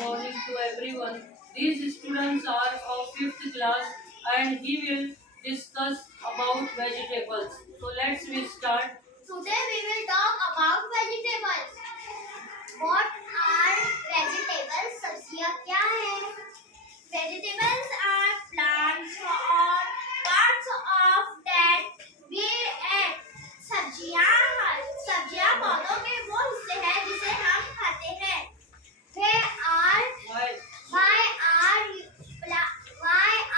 morning to everyone. These students are of 5th class and he will discuss about vegetables. So we start. Today we will talk about vegetables. What are vegetables? सब्जियां क्या है? Vegetables are plants or parts of that we eat. सब्जियां पौधों के वो हिस्से हैं जिसे हम खाते हैं. They are why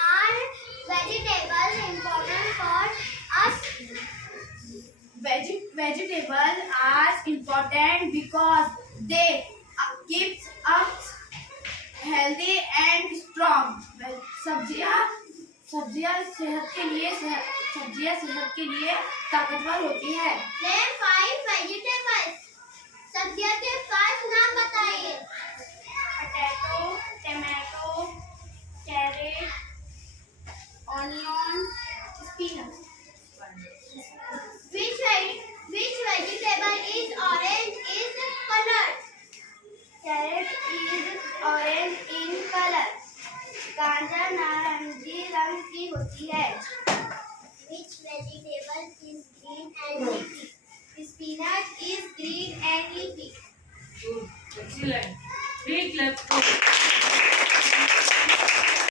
are vegetables important for us? Vegetables are important because they keeps us healthy and strong. सब्जियां सेहत के लिए ताकतवर होती है. Name 5 vegetables. सब्जियां के 5 नाम बताइए. Potato, tomato, carrot, onion, spinach. Which vegetable is orange in color? Carrot is orange in color. गाजर नारंगी रंग की होती है. Which vegetable is green and leafy? Spinach is green and leafy. Excellent.